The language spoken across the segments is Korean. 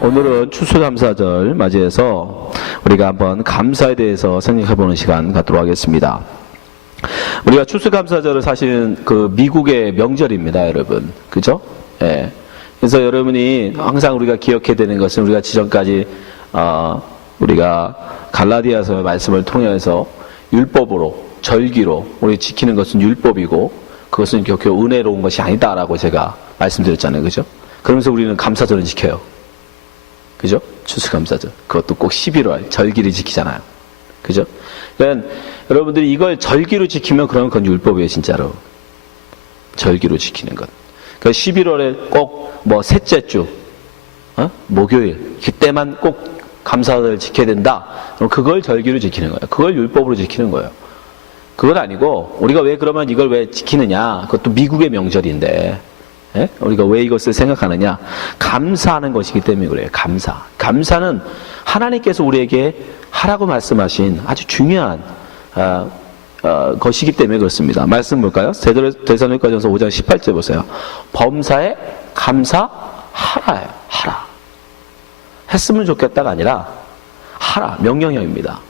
오늘은 추수감사절 맞이해서 우리가 한번 감사에 대해서 생각해보는 시간 갖도록 하겠습니다. 우리가 추수감사절은 사실은 그 미국의 명절입니다, 여러분. 그죠? 예. 그래서 여러분이 항상 우리가 기억해야 되는 것은 우리가 지금까지 우리가 갈라디아서의 말씀을 통해서 율법으로, 절기로 우리 지키는 것은 율법이고 그것은 결코 은혜로운 것이 아니다라고 제가 말씀드렸잖아요. 그죠? 그러면서 우리는 감사절을 지켜요. 그죠? 추수감사절. 그것도 꼭 11월 절기를 지키잖아요. 그죠? 그러니까 여러분들이 이걸 절기로 지키면 그건 율법이에요, 진짜로. 절기로 지키는 것. 그러니까 11월에 꼭 뭐 셋째 주, 목요일, 그때만 꼭 감사절을 지켜야 된다. 그럼 그걸 절기로 지키는 거예요. 그걸 율법으로 지키는 거예요. 그건 아니고 우리가 왜 그러면 이걸 왜 지키느냐? 그것도 미국의 명절인데. 예? 우리가 왜 이것을 생각하느냐? 감사하는 것이기 때문에 그래요. 감사. 감사는 하나님께서 우리에게 하라고 말씀하신 아주 중요한 것이기 때문에 그렇습니다. 말씀 볼까요? 데살로니가전서 5장 18절 보세요. 범사에 감사하라예요. 하라. 했으면 좋겠다가 아니라 하라. 명령형입니다.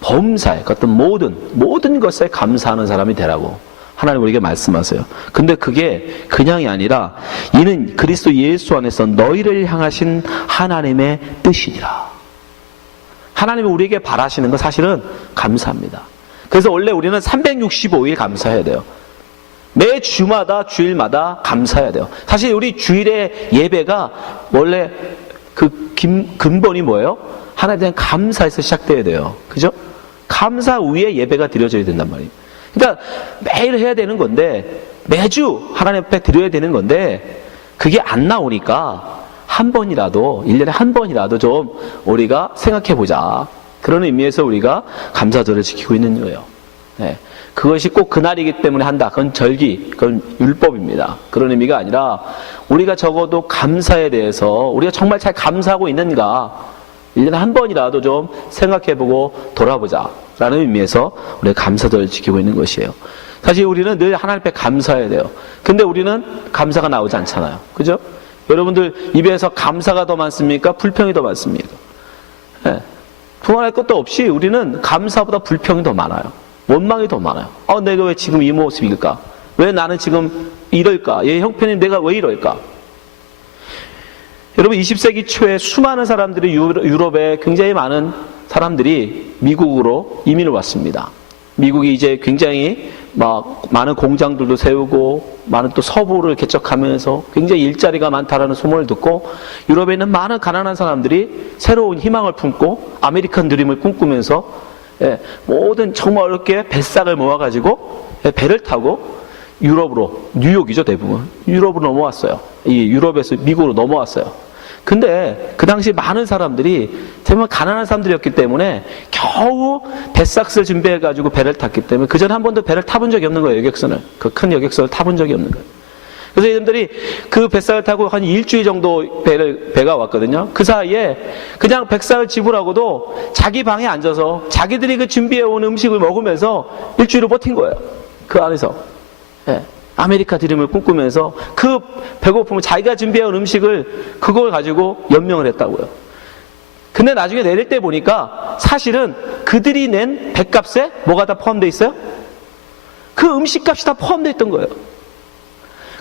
범사에 어떤 모든 것에 감사하는 사람이 되라고 하나님 우리에게 말씀하세요. 근데 그게 그냥이 아니라 이는 그리스도 예수 안에서 너희를 향하신 하나님의 뜻이니라. 하나님이 우리에게 바라시는 건 사실은 감사합니다. 그래서 원래 우리는 365일 감사해야 돼요. 매 주마다 주일마다 감사해야 돼요. 사실 우리 주일의 예배가 원래 그 근본이 뭐예요? 하나님에 대한 감사에서 시작돼야 돼요. 그죠? 감사 위에 예배가 드려져야 된단 말이에요. 그러니까 매일 해야 되는 건데 매주 하나님 앞에 드려야 되는 건데 그게 안 나오니까 한 번이라도 1년에 한 번이라도 좀 우리가 생각해 보자. 그런 의미에서 우리가 감사절을 지키고 있는 거예요. 네. 그것이 꼭 그날이기 때문에 한다. 그건 절기, 그건 율법입니다. 그런 의미가 아니라 우리가 적어도 감사에 대해서 우리가 정말 잘 감사하고 있는가 1년에 한 번이라도 좀 생각해보고 돌아보자 라는 의미에서 우리가 감사절을 지키고 있는 것이에요. 사실 우리는 늘 하나님 앞에 감사해야 돼요. 근데 우리는 감사가 나오지 않잖아요. 그죠? 여러분들 입에서 감사가 더 많습니까? 불평이 더 많습니까? 네. 두말할 것도 없이 우리는 감사보다 불평이 더 많아요. 원망이 더 많아요. 내가 왜 지금 이 모습일까? 왜 나는 지금 이럴까? 형편이 내가 왜 이럴까? 여러분 20세기 초에 수많은 사람들이 유럽에 굉장히 많은 사람들이 미국으로 이민을 왔습니다. 미국이 이제 굉장히 많은 공장들도 세우고 많은 또 서부를 개척하면서 굉장히 일자리가 많다라는 소문을 듣고 유럽에 있는 많은 가난한 사람들이 새로운 희망을 품고 아메리칸 드림을 꿈꾸면서 모든 정말 어렵게 뱃삭을 모아가지고 배를 타고 유럽으로, 뉴욕이죠 대부분, 유럽으로 넘어왔어요. 이 유럽에서 미국으로 넘어왔어요. 근데 그 당시 많은 사람들이 정말 가난한 사람들이었기 때문에 겨우 뱃삭을 준비해가지고 배를 탔기 때문에 그전에 한 번도 배를 타본 적이 없는 거예요. 여객선을, 그 큰 여객선을 타본 적이 없는 거예요. 그래서 이분들이 그 뱃삭을 타고 한 일주일 정도 배가 왔거든요. 그 사이에 그냥 뱃삭을 지불하고도 자기 방에 앉아서 자기들이 그 준비해온 음식을 먹으면서 일주일을 버틴 거예요. 그 안에서. 아메리카 드림을 꿈꾸면서 그 배고픔을 자기가 준비해온 음식을 그걸 가지고 연명을 했다고요. 근데 나중에 내릴 때 보니까 사실은 그들이 낸 배값에 뭐가 다 포함되어 있어요? 그 음식값이 다 포함되어 있던 거예요.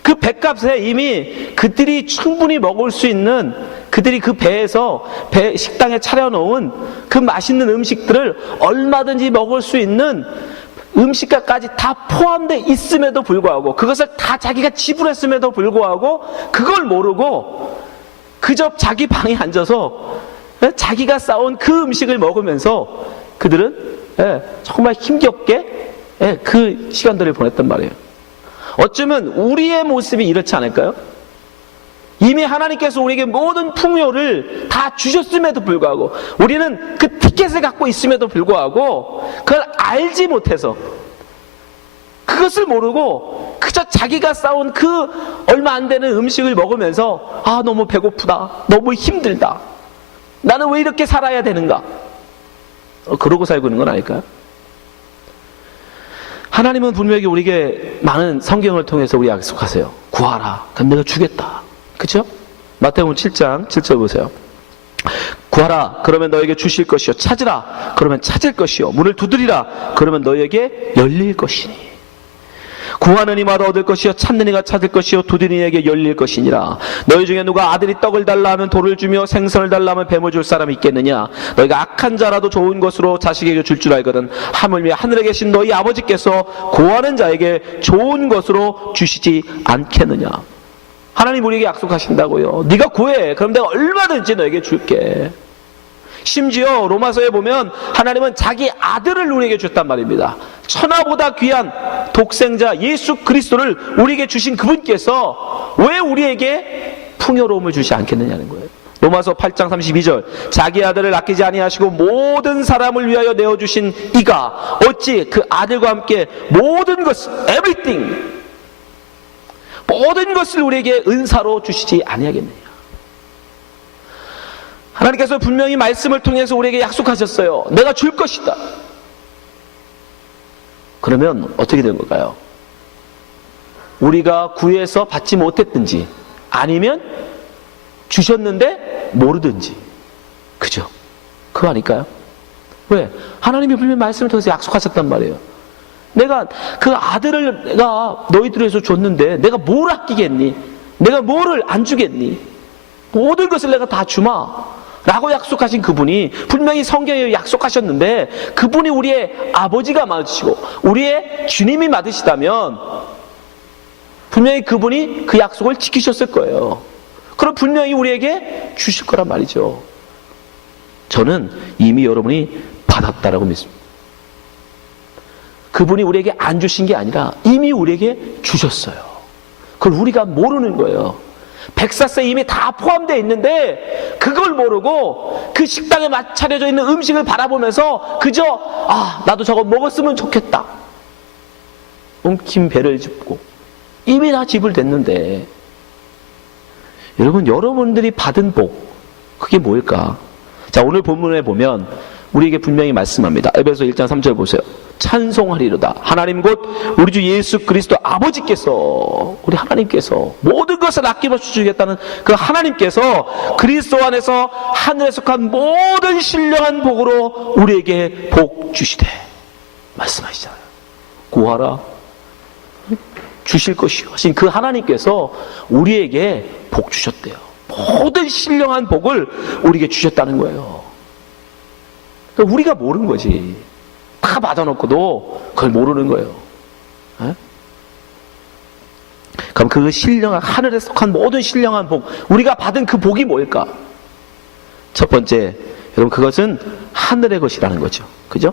그 배값에 이미 그들이 충분히 먹을 수 있는 그들이 그 배에서 식당에 차려놓은 그 맛있는 음식들을 얼마든지 먹을 수 있는 음식값까지 다 포함되어 있음에도 불구하고 그것을 다 자기가 지불했음에도 불구하고 그걸 모르고 그저 자기 방에 앉아서 자기가 싸온 그 음식을 먹으면서 그들은 정말 힘겹게 그 시간들을 보냈단 말이에요. 어쩌면 우리의 모습이 이렇지 않을까요? 이미 하나님께서 우리에게 모든 풍요를 다 주셨음에도 불구하고 우리는 그 티켓을 갖고 있음에도 불구하고 그걸 알지 못해서 그것을 모르고 그저 자기가 싸운 그 얼마 안 되는 음식을 먹으면서 너무 배고프다, 너무 힘들다, 나는 왜 이렇게 살아야 되는가, 그러고 살고 있는 건 아닐까요? 하나님은 분명히 우리에게 많은 성경을 통해서 우리 약속하세요. 구하라. 그럼 내가 주겠다. 그렇죠? 마태복음 7장 7절 보세요. 구하라 그러면 너에게 주실 것이요, 찾으라 그러면 찾을 것이요, 문을 두드리라 그러면 너에게 열릴 것이니. 구하는 이마다 얻을 것이요, 찾는 이가 찾을 것이요, 두드리는 이에게 열릴 것이니라. 너희 중에 누가 아들이 떡을 달라 하면 돌을 주며 생선을 달라 하면 뱀을 줄 사람이 있겠느냐. 너희가 악한 자라도 좋은 것으로 자식에게 줄 줄 알거든 하물며 하늘에 계신 너희 아버지께서 구하는 자에게 좋은 것으로 주시지 않겠느냐. 하나님 우리에게 약속하신다고요. 네가 구해, 그럼 내가 얼마든지 너에게 줄게. 심지어 로마서에 보면 하나님은 자기 아들을 우리에게 줬단 말입니다. 천하보다 귀한 독생자 예수 그리스도를 우리에게 주신 그분께서 왜 우리에게 풍요로움을 주시 않겠느냐는 거예요. 로마서 8장 32절 자기 아들을 아끼지 아니하시고 모든 사람을 위하여 내어주신 이가 어찌 그 아들과 함께 모든 것을 everything 모든 것을 우리에게 은사로 주시지 아니하겠느냐. 하나님께서 분명히 말씀을 통해서 우리에게 약속하셨어요. 내가 줄 것이다. 그러면 어떻게 된 걸까요? 우리가 구해서 받지 못했든지 아니면 주셨는데 모르든지. 그죠? 그거 아닐까요? 왜? 하나님이 분명히 말씀을 통해서 약속하셨단 말이에요. 내가 그 아들을 내가 너희들에서 줬는데 내가 뭘 아끼겠니? 내가 뭐를 안 주겠니? 모든 것을 내가 다 주마 라고 약속하신 그분이 분명히 성경에 약속하셨는데, 그분이 우리의 아버지가 맞으시고 우리의 주님이 맞으시다면 분명히 그분이 그 약속을 지키셨을 거예요. 그럼 분명히 우리에게 주실 거란 말이죠. 저는 이미 여러분이 받았다라고 믿습니다. 그분이 우리에게 안 주신 게 아니라 이미 우리에게 주셨어요. 그걸 우리가 모르는 거예요. 백사세 이미 다 포함되어 있는데 그걸 모르고 그 식당에 차려져 있는 음식을 바라보면서 그저 나도 저거 먹었으면 좋겠다, 엉킨 배를 짚고 이미 다 지불됐는데. 여러분, 여러분들이 받은 복 그게 뭘까? 자, 오늘 본문에 보면 우리에게 분명히 말씀합니다. 에베소 1장 3절 보세요. 찬송하리로다. 하나님 곧 우리 주 예수 그리스도 아버지께서, 우리 하나님께서 모든 것을 아낌없이 주겠다는 그 하나님께서 그리스도 안에서 하늘에 속한 모든 신령한 복으로 우리에게 복 주시되 말씀하시잖아요. 구하라 주실 것이요 하신 그 하나님께서 우리에게 복 주셨대요. 모든 신령한 복을 우리에게 주셨다는 거예요. 우리가 모르는 거지. 다 받아놓고도 그걸 모르는 거예요. 에? 그럼 그 신령한, 하늘에 속한 모든 신령한 복, 우리가 받은 그 복이 뭘까? 첫 번째, 여러분, 그것은 하늘의 것이라는 거죠. 그죠?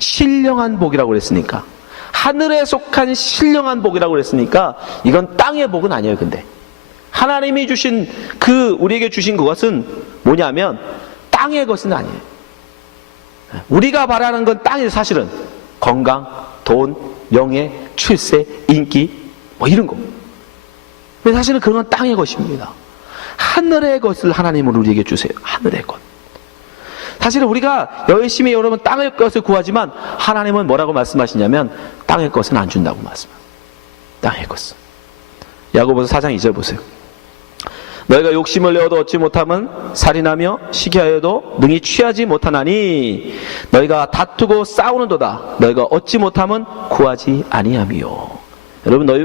신령한 복이라고 그랬으니까, 하늘에 속한 신령한 복이라고 그랬으니까 이건 땅의 복은 아니에요. 근데 하나님이 주신 우리에게 주신 그것은 뭐냐면 땅의 것은 아니에요. 우리가 바라는 건 땅이 사실은 건강, 돈, 명예, 출세, 인기 뭐 이런 거. 근데 사실은 그런 건 땅의 것입니다. 하늘의 것을 하나님은 우리에게 주세요. 하늘의 것. 사실은 우리가 열심히 여러분 땅의 것을 구하지만 하나님은 뭐라고 말씀하시냐면 땅의 것은 안 준다고 말씀합니다. 땅의 것은. 야고보서 4장 2절 보세요. 너희가 욕심을 내어도 얻지 못함은 살인하며 시기하여도 능히 취하지 못하나니 너희가 다투고 싸우는도다. 너희가 얻지 못함은 구하지 아니함이요.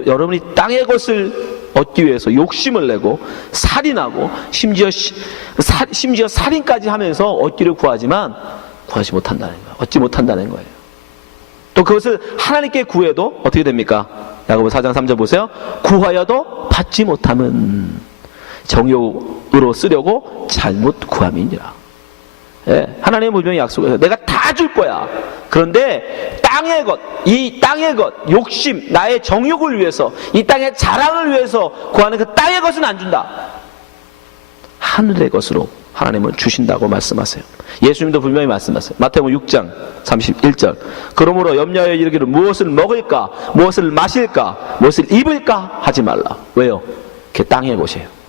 여러분이 땅의 것을 얻기 위해서 욕심을 내고 살인하고 심지어 살인까지 하면서 얻기를 구하지만 구하지 못한다는 거예요. 얻지 못한다는 거예요. 또 그것을 하나님께 구해도 어떻게 됩니까? 야고보 4장 3절 보세요. 구하여도 받지 못함은 정욕으로 쓰려고 잘못 구함이니라. 예, 하나님은 분명히 약속해서 내가 다 줄 거야. 그런데 땅의 것, 이 땅의 것, 욕심, 나의 정욕을 위해서, 이 땅의 자랑을 위해서 구하는 그 땅의 것은 안 준다. 하늘의 것으로 하나님은 주신다고 말씀하세요. 예수님도 분명히 말씀하세요. 마태복음 6장 31절. 그러므로 염려하여 이르기를 무엇을 먹을까, 무엇을 마실까, 무엇을 입을까 하지 말라. 왜요? 그게 땅의 것이에요.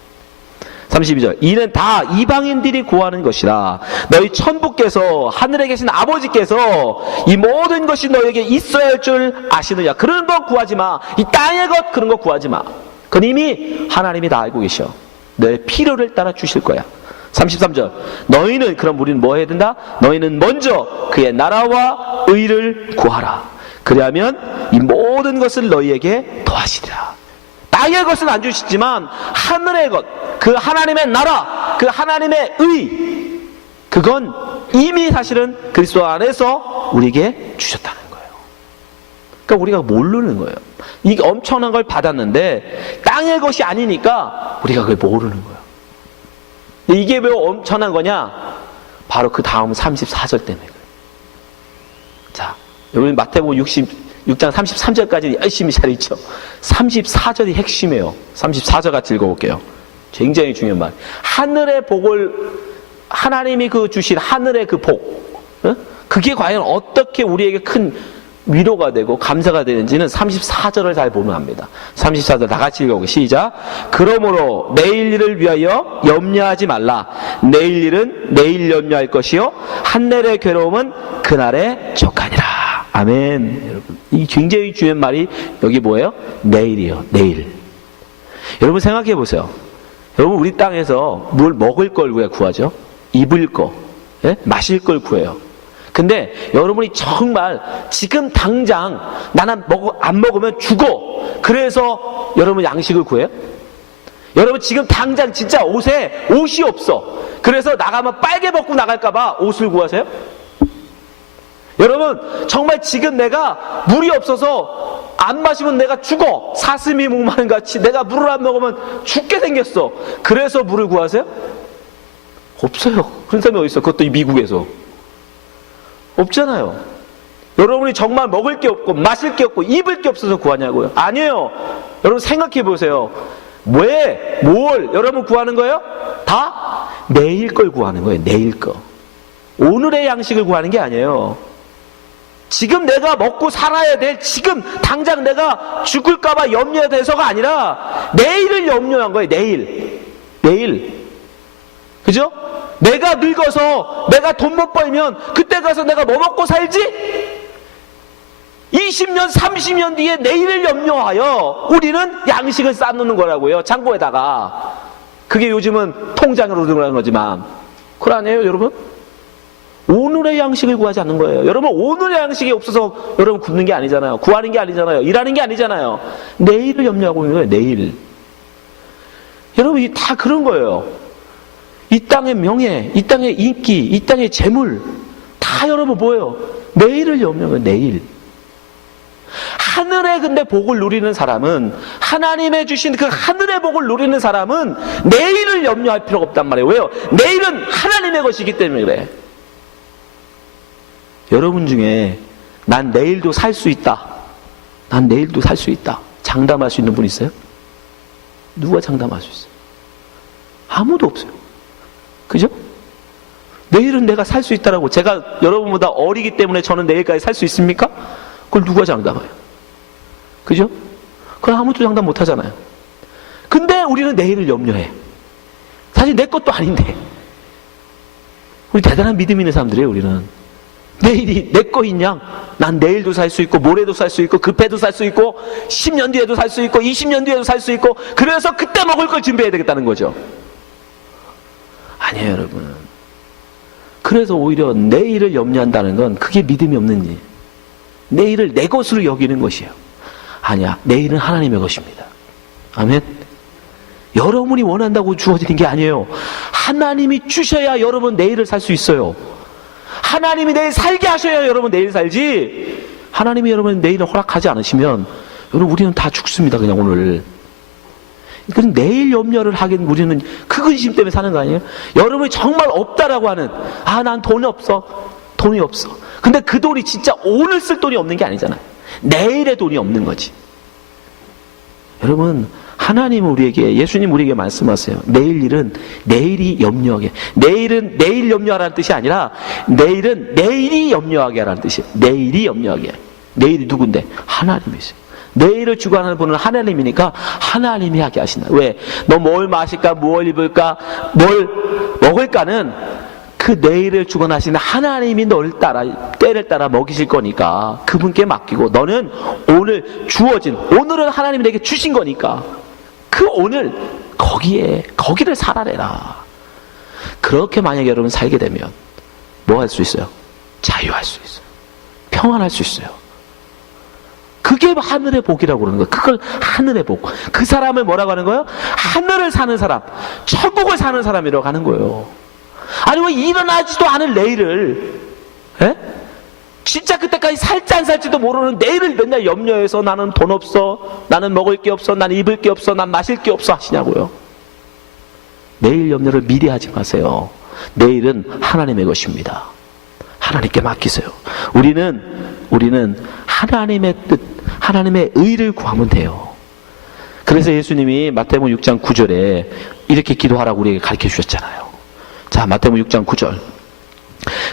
32절. 이는 다 이방인들이 구하는 것이라. 너희 천부께서, 하늘에 계신 아버지께서 이 모든 것이 너에게 있어야 할 줄 아시느냐. 그런 거 구하지 마. 이 땅의 것, 그런 거 구하지 마. 그건 이미 하나님이 다 알고 계셔. 내 필요를 따라 주실 거야. 33절. 너희는, 그럼 우리는 뭐 해야 된다? 너희는 먼저 그의 나라와 의를 구하라. 그리하면 이 모든 것을 너희에게 더하시리라. 땅의 것은 안 주시지만 하늘의 것, 그 하나님의 나라, 그 하나님의 의, 그건 이미 사실은 그리스도 안에서 우리에게 주셨다는 거예요. 그러니까 우리가 모르는 거예요. 이게 엄청난 걸 받았는데 땅의 것이 아니니까 우리가 그걸 모르는 거예요. 이게 왜 엄청난 거냐? 바로 그 다음 34절 때문에 그래요. 자, 여기 마태복음 6장 33절까지 열심히 잘 읽죠. 34절이 핵심이에요. 34절 같이 읽어볼게요. 굉장히 중요한 말. 하늘의 복을, 하나님이 그 주신 하늘의 그 복, 그게 과연 어떻게 우리에게 큰 위로가 되고 감사가 되는지는 34절을 잘 보면 압니다. 34절 다 같이 읽어보고 시작. 그러므로 내일 일을 위하여 염려하지 말라. 내일 일은 내일 염려할 것이요 한날의 괴로움은 그날에 족하니라. 아멘. 여러분, 이 굉장히 중요한 말이 여기 뭐예요? 내일이요. 내일. 여러분 생각해 보세요. 여러분 우리 땅에서 뭘 먹을 걸 왜 구하죠? 입을 거, 예? 마실 걸 구해요. 근데 여러분이 정말 지금 당장 나는 안 먹으면 죽어. 그래서 여러분 양식을 구해요? 여러분 지금 당장 진짜 옷이 없어. 그래서 나가면 빨개 벗고 나갈까봐 옷을 구하세요? 여러분 정말 지금 내가 물이 없어서 안 마시면 내가 죽어. 사슴이 목마른 같이 내가 물을 안 먹으면 죽게 생겼어. 그래서 물을 구하세요? 없어요. 그런 사람이 어디 있어? 그것도 이 미국에서. 없잖아요. 여러분이 정말 먹을 게 없고 마실 게 없고 입을 게 없어서 구하냐고요? 아니에요. 여러분 생각해 보세요. 뭘 여러분 구하는 거예요? 다 내일 걸 구하는 거예요. 내일 거. 오늘의 양식을 구하는 게 아니에요. 지금 내가 먹고 살아야 될, 지금 당장 내가 죽을까봐 염려돼서가 아니라 내일을 염려한 거예요. 내일. 그죠? 내가 늙어서 내가 돈 못 벌면 그때 가서 내가 뭐 먹고 살지? 20년, 30년 뒤에 내일을 염려하여 우리는 양식을 쌓는 거라고요. 창고에다가. 그게 요즘은 통장으로 들어가는 거지만. 그거 아니에요, 여러분? 오늘의 양식을 구하지 않는 거예요. 여러분, 오늘의 양식이 없어서 여러분 굶는 게 아니잖아요. 구하는 게 아니잖아요. 일하는 게 아니잖아요. 내일을 염려하고 있는 거예요, 내일. 여러분, 이게 다 그런 거예요. 이 땅의 명예, 이 땅의 인기, 이 땅의 재물, 다 여러분 뭐예요? 내일을 염려해요, 내일. 하늘의 근데 복을 누리는 사람은, 하나님의 주신 그 하늘의 복을 누리는 사람은 내일을 염려할 필요가 없단 말이에요. 왜요? 내일은 하나님의 것이기 때문에 그래. 여러분 중에 난 내일도 살 수 있다. 난 내일도 살 수 있다. 장담할 수 있는 분 있어요? 누가 장담할 수 있어요? 아무도 없어요. 그죠? 내일은 내가 살 수 있다라고. 제가 여러분보다 어리기 때문에 저는 내일까지 살 수 있습니까? 그걸 누가 장담해요? 그죠? 그건 아무도 장담 못 하잖아요. 근데 우리는 내일을 염려해. 사실 내 것도 아닌데. 우리 대단한 믿음 있는 사람들이에요, 우리는. 내일이 내 거인 양, 난 내일도 살 수 있고, 모레도 살 수 있고, 급해도 살 수 있고, 10년 뒤에도 살 수 있고, 20년 뒤에도 살 수 있고, 그래서 그때 먹을 걸 준비해야 되겠다는 거죠. 아니에요, 여러분. 그래서 오히려 내일을 염려한다는 건 그게 믿음이 없는 일. 내일을 내 것으로 여기는 것이에요. 아니야, 내일은 하나님의 것입니다. 아멘. 여러분이 원한다고 주어지는 게 아니에요. 하나님이 주셔야 여러분 내일을 살 수 있어요. 하나님이 내일 살게 하셔야 여러분 내일 살지, 하나님이 여러분 내일을 허락하지 않으시면 여러분 우리는 다 죽습니다. 그냥 오늘. 그럼 내일 염려를 하긴 우리는 그 근심 때문에 사는 거 아니에요? 여러분이 정말 없다라고 하는, 난 돈이 없어. 근데 그 돈이 진짜 오늘 쓸 돈이 없는 게 아니잖아요. 내일의 돈이 없는 거지. 여러분, 하나님은 우리에게, 예수님 우리에게 말씀하세요. 내일 일은 내일이 염려하게. 내일은 내일 염려하라는 뜻이 아니라 내일은 내일이 염려하게 하라는 뜻이에요. 내일이 염려하게. 내일이 누군데? 하나님이세요. 내일을 주관하는 분은 하나님이니까 하나님이 하게 하신다. 왜? 너 뭘 마실까, 뭘 입을까, 뭘 먹을까는 그 내일을 주관하시는 하나님이 너를 따라, 때를 따라 먹이실 거니까 그분께 맡기고, 너는 오늘 주어진, 오늘은 하나님이 내게 주신 거니까 그 오늘 거기를 살아내라. 그렇게 만약에 여러분 살게 되면 뭐 할 수 있어요? 자유할 수 있어요. 평안할 수 있어요. 그게 하늘의 복이라고 그러는 거예요. 그걸 하늘의 복. 그 사람을 뭐라고 하는 거예요? 하늘을 사는 사람, 천국을 사는 사람이라고 하는 거예요. 아니 왜 일어나지도 않을 내일을, 진짜 그때까지 살지 안 살지도 모르는 내일을 맨날 염려해서 나는 돈 없어, 나는 먹을 게 없어, 나는 입을 게 없어, 난 마실 게 없어 하시냐고요. 내일 염려를 미리 하지 마세요. 내일은 하나님의 것입니다. 하나님께 맡기세요. 우리는 하나님의 뜻, 하나님의 의를 구하면 돼요. 그래서 예수님이 마태복음 6장 9절에 이렇게 기도하라고 우리에게 가르쳐 주셨잖아요. 자, 마태복음 6장 9절.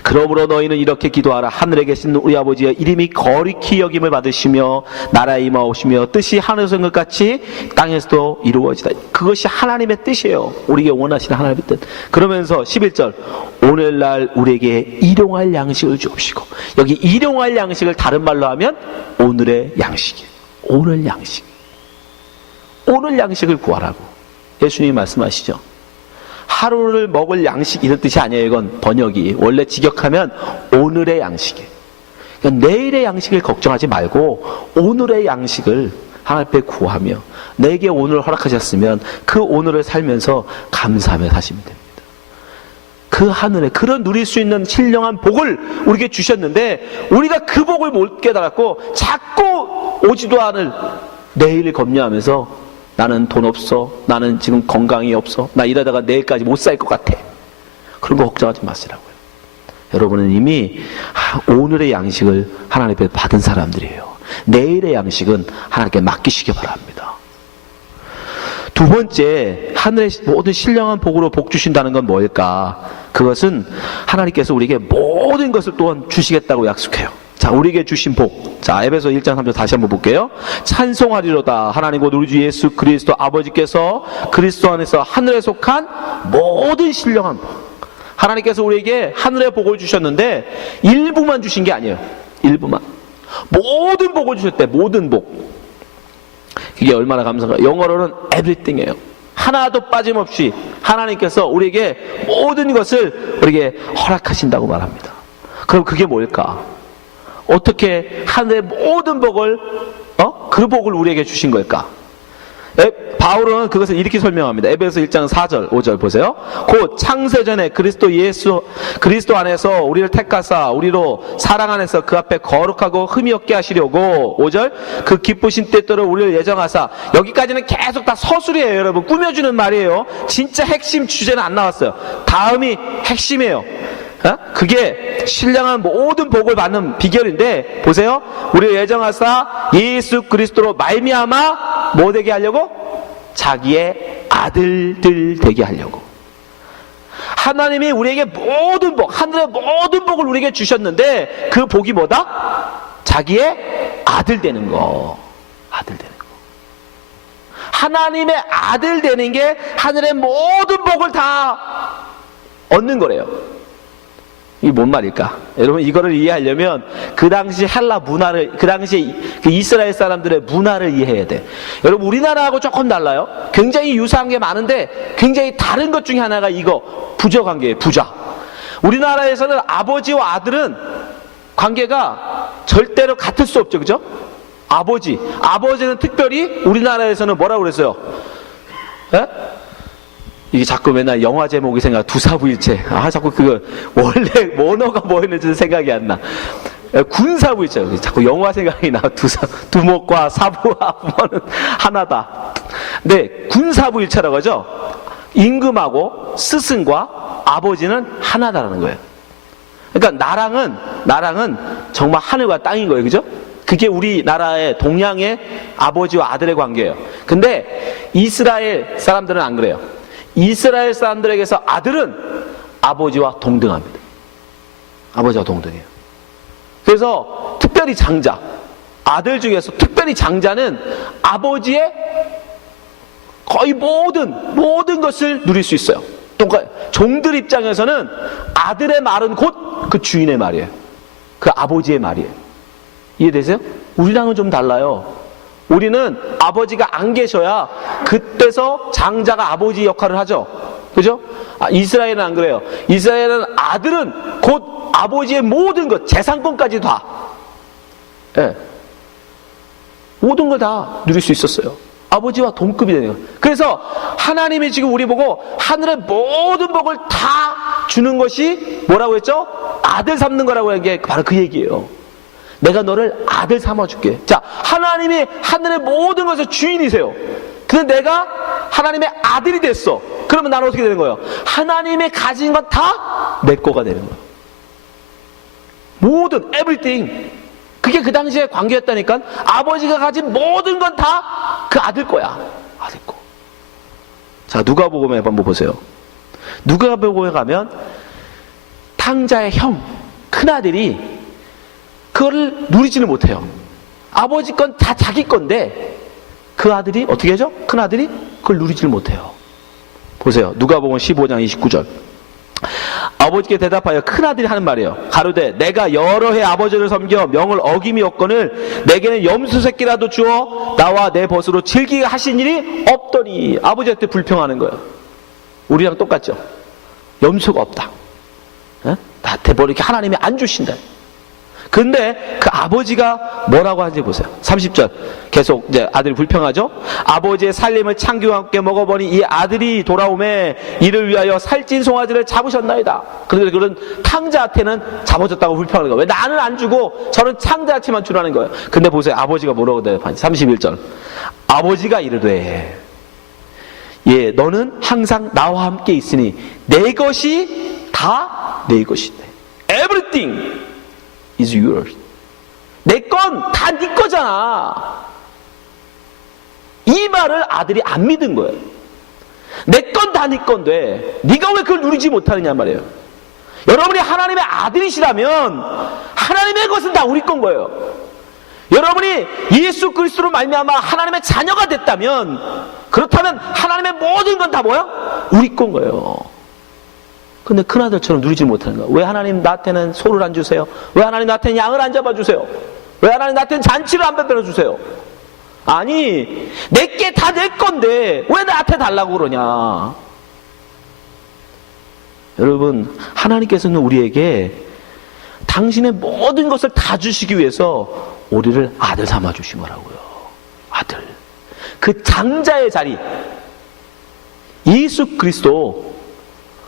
그러므로 너희는 이렇게 기도하라. 하늘에 계신 우리 아버지여, 이름이 거룩히 여김을 받으시며 나라에 임하오시며 뜻이 하늘에서 것 같이 땅에서도 이루어지다. 그것이 하나님의 뜻이에요. 우리에게 원하시는 하나님의 뜻. 그러면서 11절, 오늘날 우리에게 일용할 양식을 주옵시고. 여기 일용할 양식을 다른 말로 하면 오늘의 양식이에요. 오늘 양식. 오늘 양식을 구하라고 예수님이 말씀하시죠. 하루를 먹을 양식 이런 뜻이 아니에요. 이건 번역이 원래 직역하면 오늘의 양식이에요. 그러니까 내일의 양식을 걱정하지 말고 오늘의 양식을 하나님 앞에 구하며 내게 오늘 허락하셨으면 그 오늘을 살면서 감사하며 사시면 됩니다. 그 하늘에 그런 누릴 수 있는 신령한 복을 우리에게 주셨는데 우리가 그 복을 못 깨달았고 자꾸 오지도 않을 내일을 염려하면서 나는 돈 없어, 나는 지금 건강이 없어, 나 이러다가 내일까지 못 살 것 같아. 그런 거 걱정하지 마시라고요. 여러분은 이미 오늘의 양식을 하나님 앞에 받은 사람들이에요. 내일의 양식은 하나님께 맡기시기 바랍니다. 두 번째, 하늘의 모든 신령한 복으로 복 주신다는 건 뭘까? 그것은 하나님께서 우리에게 모든 것을 또한 주시겠다고 약속해요. 자, 우리에게 주신 복. 자, 에베소 1장 3절 다시 한번 볼게요. 찬송하리로다. 하나님 곧 우리 주 예수 그리스도 아버지께서 그리스도 안에서 하늘에 속한 모든 신령한 복. 하나님께서 우리에게 하늘의 복을 주셨는데 일부만 주신 게 아니에요. 일부만. 모든 복을 주셨대. 모든 복. 이게 얼마나 감사한가. 영어로는 everything이에요. 하나도 빠짐없이 하나님께서 우리에게 모든 것을 우리에게 허락하신다고 말합니다. 그럼 그게 뭘까? 어떻게 하늘의 모든 복을 그 복을 우리에게 주신 걸까? 바울은 그것을 이렇게 설명합니다. 에베소 1장 4절 5절 보세요. 곧 창세전에 그리스도 안에서 우리를 택하사 우리로 사랑 안에서 그 앞에 거룩하고 흠이 없게 하시려고 5절 그 기쁘신 뜻대로 우리를 예정하사. 여기까지는 계속 다 서술이에요. 여러분 꾸며주는 말이에요. 진짜 핵심 주제는 안 나왔어요. 다음이 핵심이에요. 그게 신령한 모든 복을 받는 비결인데 보세요. 우리를 예정하사 예수 그리스도로 말미암아 뭐 되게 하려고? 자기의 아들들 되게 하려고. 하나님이 우리에게 모든 복, 하늘의 모든 복을 우리에게 주셨는데 그 복이 뭐다? 자기의 아들 되는 거. 아들 되는 거. 하나님의 아들 되는 게 하늘의 모든 복을 다 얻는 거래요. 이게 뭔 말일까? 여러분 이거를 이해하려면 그 당시 헬라 문화를, 그 당시 그 이스라엘 사람들의 문화를 이해해야 돼. 여러분 우리나라하고 조금 달라요. 굉장히 유사한 게 많은데 굉장히 다른 것 중에 하나가 이거 부자 관계예요. 부자. 우리나라에서는 아버지와 아들은 관계가 절대로 같을 수 없죠. 그죠? 아버지는 특별히 우리나라에서는 뭐라고 그랬어요? 이게 자꾸 맨날 영화 제목이 생각, 두사부일체. 자꾸 그거, 원래 원어가 뭐였는지 생각이 안 나. 군사부일체. 자꾸 영화 생각이 나. 두목과 사부와 부모는 하나다. 근데 군사부일체라고 하죠? 임금하고 스승과 아버지는 하나다라는 거예요. 그러니까 나랑은 정말 하늘과 땅인 거예요. 그죠? 그게 우리나라의 동양의 아버지와 아들의 관계예요. 근데 이스라엘 사람들은 안 그래요. 이스라엘 사람들에게서 아들은 아버지와 동등합니다. 아버지와 동등해요. 그래서 특별히 장자, 아들 중에서 특별히 장자는 아버지의 거의 모든 것을 누릴 수 있어요. 종들 입장에서는 아들의 말은 곧 그 주인의 말이에요. 그 아버지의 말이에요. 이해되세요? 우리랑은 좀 달라요. 우리는 아버지가 안 계셔야 그때서 장자가 아버지 역할을 하죠. 그죠? 이스라엘은 안 그래요. 이스라엘은 아들은 곧 아버지의 모든 것, 재산권까지 다, 예, 모든 걸 다 누릴 수 있었어요. 아버지와 동급이 되는 거예요. 그래서 하나님이 지금 우리 보고 하늘의 모든 복을 다 주는 것이 뭐라고 했죠? 아들 삼는 거라고 한 게 바로 그 얘기예요. 내가 너를 아들 삼아줄게. 자, 하나님이 하늘의 모든 것의 주인이세요. 근데 내가 하나님의 아들이 됐어. 그러면 나는 어떻게 되는 거예요? 하나님이 가진 건 다 내 거가 되는 거예요. 모든, everything. 그게 그 당시의 관계였다니까. 아버지가 가진 모든 건 다 그 아들 거야. 아들 거. 자, 누가복음에 한번 보세요. 누가복음에 가면 탕자의 형, 큰아들이 그거를 누리지는 못해요. 아버지 건 다 자기 건데 그 아들이 어떻게 하죠? 큰아들이 그걸 누리지를 못해요. 보세요. 누가복음 15장 29절. 아버지께 대답하여 큰아들이 하는 말이에요. 가로되 내가 여러 해 아버지를 섬겨 명을 어김이 없거늘 내게는 염소 새끼라도 주어 나와 내 벗으로 즐기게 하신 일이 없더니. 아버지한테 불평하는 거예요. 우리랑 똑같죠? 염소가 없다. 나한테 뭐 이렇게 하나님이 안 주신다. 근데 그 아버지가 뭐라고 하는지 보세요. 30절 계속 이제 아들이 불평하죠. 아버지의 살림을 창기와 함께 먹어보니 이 아들이 돌아오매 이를 위하여 살찐 송아지를 잡으셨나이다. 그런데 그런 탕자한테는 잡아줬다고 불평하는 거예요. 왜 나는 안 주고 저는 탕자한테만 주라는 거예요. 근데 보세요. 아버지가 뭐라고 대답하는지. 31절 아버지가 이르되 예, 너는 항상 나와 함께 있으니 내 것이 다 내 것이네. Everything is yours. 내 건 다 네 거잖아. 이 말을 아들이 안 믿은 거예요. 내 건 다 네 건데 네가 왜 그걸 누리지 못하느냐 말이에요. 여러분이 하나님의 아들이시라면 하나님의 것은 다 우리 건 거예요. 여러분이 예수 그리스도로 말미암아 하나님의 자녀가 됐다면, 그렇다면 하나님의 모든 건 다 뭐야? 우리 건 거예요. 근데 큰아들처럼 누리지 못하는 거야. 왜 하나님 나한테는 소를 안 주세요? 왜 하나님 나한테는 양을 안 잡아주세요? 왜 하나님 나한테는 잔치를 안 베풀어 주세요? 아니, 내게 다 내 건데 왜 나한테 달라고 그러냐? 여러분, 하나님께서는 우리에게 당신의 모든 것을 다 주시기 위해서 우리를 아들 삼아 주신 거라고요. 아들. 그 장자의 자리, 예수 그리스도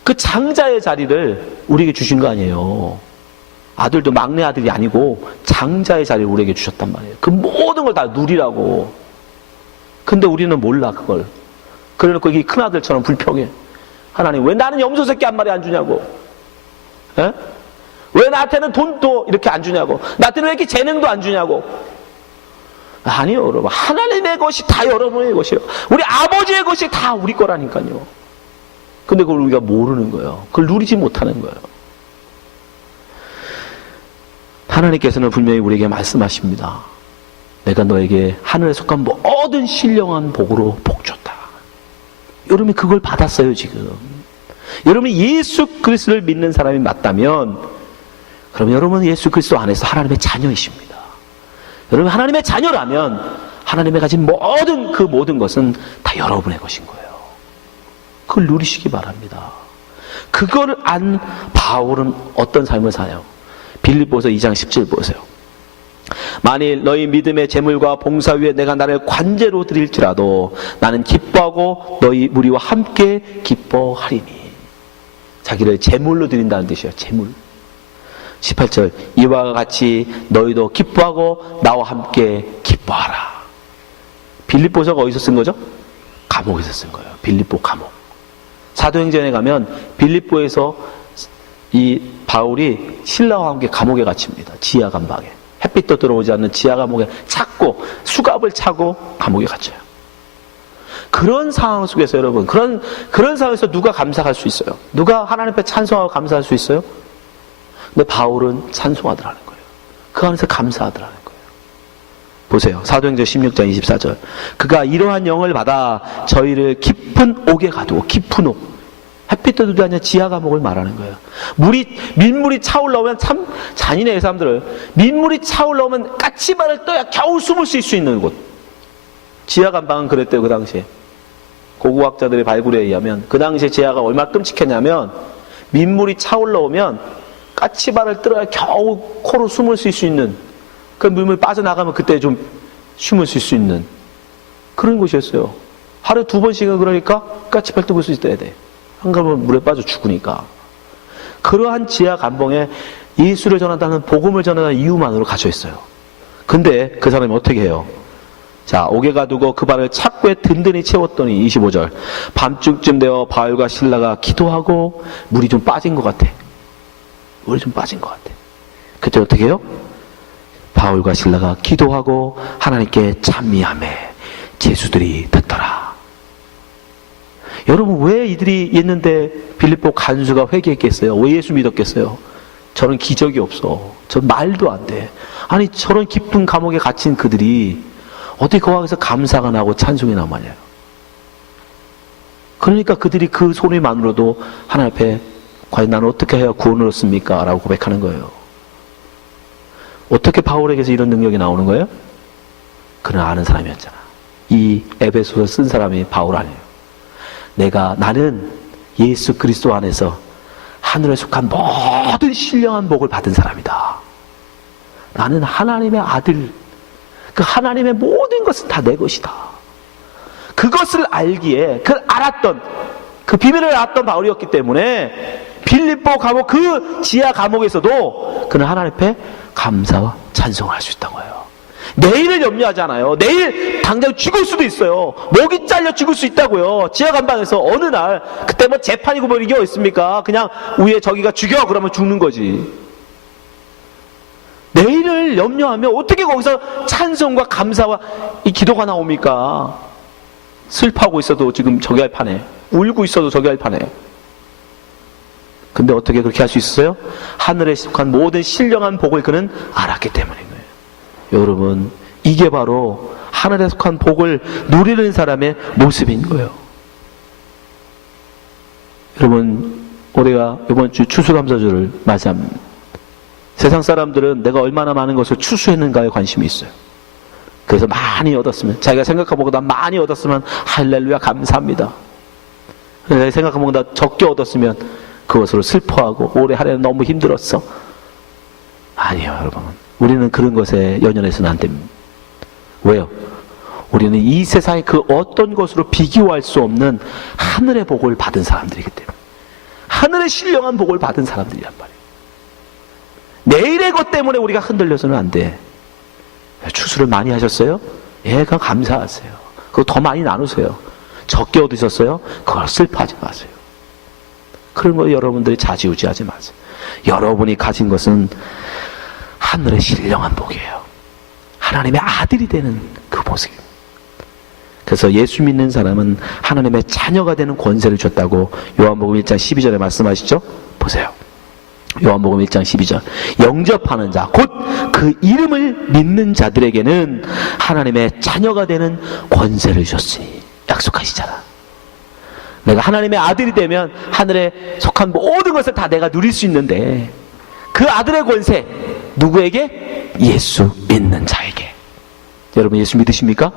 그 장자의 자리를 우리에게 주신 거 아니에요. 아들도 막내 아들이 아니고 장자의 자리를 우리에게 주셨단 말이에요. 그 모든 걸 다 누리라고. 근데 우리는 몰라 그걸. 그래놓고 이 큰아들처럼 불평해. 하나님 왜 나는 염소 새끼 한 마리 안 주냐고. 에? 왜 나한테는 돈도 이렇게 안 주냐고. 나한테는 왜 이렇게 재능도 안 주냐고. 아니요 여러분, 하나님의 것이 다 여러분의 것이에요. 우리 아버지의 것이 다 우리 거라니까요. 근데 그걸 우리가 모르는 거예요. 그걸 누리지 못하는 거예요. 하나님께서는 분명히 우리에게 말씀하십니다. 내가 너에게 하늘에 속한 모든 신령한 복으로 복 줬다. 여러분이 그걸 받았어요 지금. 여러분이 예수 그리스도를 믿는 사람이 맞다면, 그럼 여러분은 예수 그리스도 안에서 하나님의 자녀이십니다. 여러분 하나님의 자녀라면 하나님의 가진 모든 것은 다 여러분의 것인 거예요. 그걸 누리시기 바랍니다. 그걸 안 바울은 어떤 삶을 사요? 빌립보서 2장 17 보세요. 만일 너희 믿음의 재물과 봉사 위에 내가 나를 관제로 드릴지라도 나는 기뻐하고 너희 무리와 함께 기뻐하리니. 자기를 재물로 드린다는 뜻이에요. 재물. 18절 이와 같이 너희도 기뻐하고 나와 함께 기뻐하라. 빌립보서가 어디서 쓴 거죠? 감옥에서 쓴 거예요. 빌립보 감옥. 사도행전에 가면 빌립보에서 이 바울이 신라와 함께 감옥에 갇힙니다. 지하 감방에. 햇빛도 들어오지 않는 지하 감옥에 찾고 수갑을 차고 감옥에 갇혀요. 그런 상황 속에서 여러분, 그런 상황에서 누가 감사할 수 있어요? 누가 하나님 앞에 찬송하고 감사할 수 있어요? 근데 바울은 찬송하더라는 거예요. 그 안에서 감사하더라는 거예요. 보세요. 사도행전 16장 24절. 그가 이러한 영을 받아 저희를 깊은 옥에 가두고, 깊은 옥. 햇빛도 들지 않는 지하 감옥을 말하는 거예요. 민물이 차올라오면 참 잔인해요, 사람들을. 민물이 차올라오면 까치발을 떠야 겨우 숨을 쉴 수 있는 곳. 지하 감방은 그랬대요, 그 당시에. 고고학자들의 발굴에 의하면 그 당시에 지하가 얼마나 끔찍했냐면 민물이 차올라오면 까치발을 뜯어야 겨우 코로 숨을 쉴 수 있는, 그 민물 빠져나가면 그때 좀 숨을 쉴 수 있는 그런 곳이었어요. 하루에 2번씩은 그러니까 까치발 뜯을 수 있어야 돼. 한 걸음 물에 빠져 죽으니까. 그러한 지하 감봉에 예수를 전한다는, 복음을 전하는 이유만으로 갇혀 있어요. 근데 그 사람이 어떻게 해요? 자, 옥에 가두고 그 발을 착고에 든든히 채웠더니 25절. 밤중쯤 되어 바울과 실라가 기도하고 물이 좀 빠진 것 같아. 물이 좀 빠진 것 같아. 그때 어떻게 해요? 바울과 실라가 기도하고 하나님께 찬미하며 제수들이 듣더라. 여러분, 왜 이들이 있는데 빌립보 간수가 회개했겠어요? 왜 예수 믿었겠어요? 저런 기적이 없어. 저 말도 안 돼. 아니, 저런 깊은 감옥에 갇힌 그들이 어떻게 거기서 감사가 나고 찬송이 나마냐. 그러니까 그들이 그 소리만으로도 하나님 앞에 과연 나는 어떻게 해야 구원을 얻습니까? 라고 고백하는 거예요. 어떻게 바울에게서 이런 능력이 나오는 거예요? 그는 아는 사람이었잖아. 이 에베소서 쓴 사람이 바울 아니에요. 나는 예수 그리스도 안에서 하늘에 속한 모든 신령한 복을 받은 사람이다. 나는 하나님의 아들, 그 하나님의 모든 것은 다 내 것이다. 그것을 알기에, 그걸 알았던, 그 비밀을 알았던 바울이었기 때문에 빌립보 감옥, 그 지하 감옥에서도 그는 하나님 앞에 감사와 찬송을 할 수 있다는 거예요. 내일을 염려하지 않아요. 내일 당장 죽을 수도 있어요. 목이 잘려 죽을 수 있다고요. 지하 감방에서 어느 날, 그때 뭐 재판이고 뭐 이게 있습니까? 그냥 위에 저기가 죽여 그러면 죽는 거지. 내일을 염려하며 어떻게 거기서 찬송과 감사와 이 기도가 나옵니까? 슬퍼하고 있어도 지금 저기 할 판에, 울고 있어도 저기 할 판에. 근데 어떻게 그렇게 할 수 있었어요? 하늘에 속한 모든 신령한 복을 그는 알았기 때문인 거예요. 여러분, 이게 바로 하늘에 속한 복을 누리는 사람의 모습인 거예요. 여러분, 우리가 이번 주 추수감사주를 맞이합니다. 세상 사람들은 내가 얼마나 많은 것을 추수했는가에 관심이 있어요. 그래서 많이 얻었으면, 자기가 생각해보고다 많이 얻었으면 할렐루야 감사합니다. 내가 생각해보고다 적게 얻었으면 그것으로 슬퍼하고 올해 한 해는 너무 힘들었어. 아니요, 여러분. 우리는 그런 것에 연연해서는 안 됩니다. 왜요? 우리는 이 세상의 그 어떤 것으로 비교할 수 없는 하늘의 복을 받은 사람들이기 때문에, 하늘의 신령한 복을 받은 사람들이란 말이에요. 내일의 것 때문에 우리가 흔들려서는 안 돼. 추수를 많이 하셨어요? 예, 그냥 감사하세요. 그거 더 많이 나누세요. 적게 얻으셨어요? 그걸 슬퍼하지 마세요. 그런 거 여러분들이 좌지우지하지 마세요. 여러분이 가진 것은 하늘의 신령한 복이에요. 하나님의 아들이 되는 그 모습입니다. 그래서 예수 믿는 사람은 하나님의 자녀가 되는 권세를 줬다고 요한복음 1장 12절에 말씀하시죠? 보세요. 요한복음 1장 12절. 영접하는 자, 곧 그 이름을 믿는 자들에게는 하나님의 자녀가 되는 권세를 줬으니, 약속하시잖아. 내가 하나님의 아들이 되면 하늘에 속한 모든 것을 다 내가 누릴 수 있는데, 그 아들의 권세 누구에게? 예수 믿는 자에게. 여러분 예수 믿으십니까?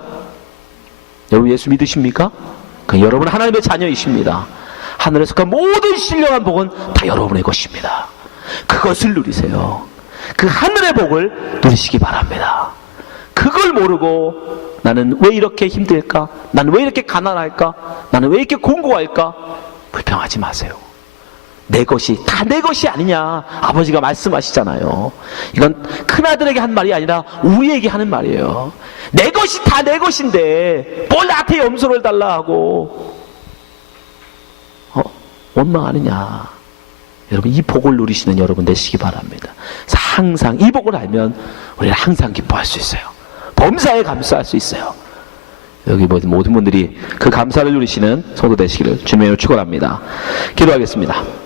여러분 예수 믿으십니까? 여러분은 하나님의 자녀이십니다. 하늘에 속한 모든 신령한 복은 다 여러분의 것입니다. 그것을 누리세요. 그 하늘의 복을 누리시기 바랍니다. 그걸 모르고 나는 왜 이렇게 힘들까? 나는 왜 이렇게 가난할까? 나는 왜 이렇게 공고할까? 불평하지 마세요. 내 것이 다 내 것이 아니냐, 아버지가 말씀하시잖아요. 이건 큰아들에게 한 말이 아니라 우리에게 하는 말이에요. 내 것이 다 내 것인데 뭘 나한테 염소를 달라 하고 원망하느냐. 여러분, 이 복을 누리시는 여러분 되시기 바랍니다. 항상 이 복을 알면 우리는 항상 기뻐할 수 있어요. 범사에 감사할 수 있어요. 여기 모든 분들이 그 감사를 누리시는 성도 되시기를 주님의 이름으로 축원합니다. 기도하겠습니다.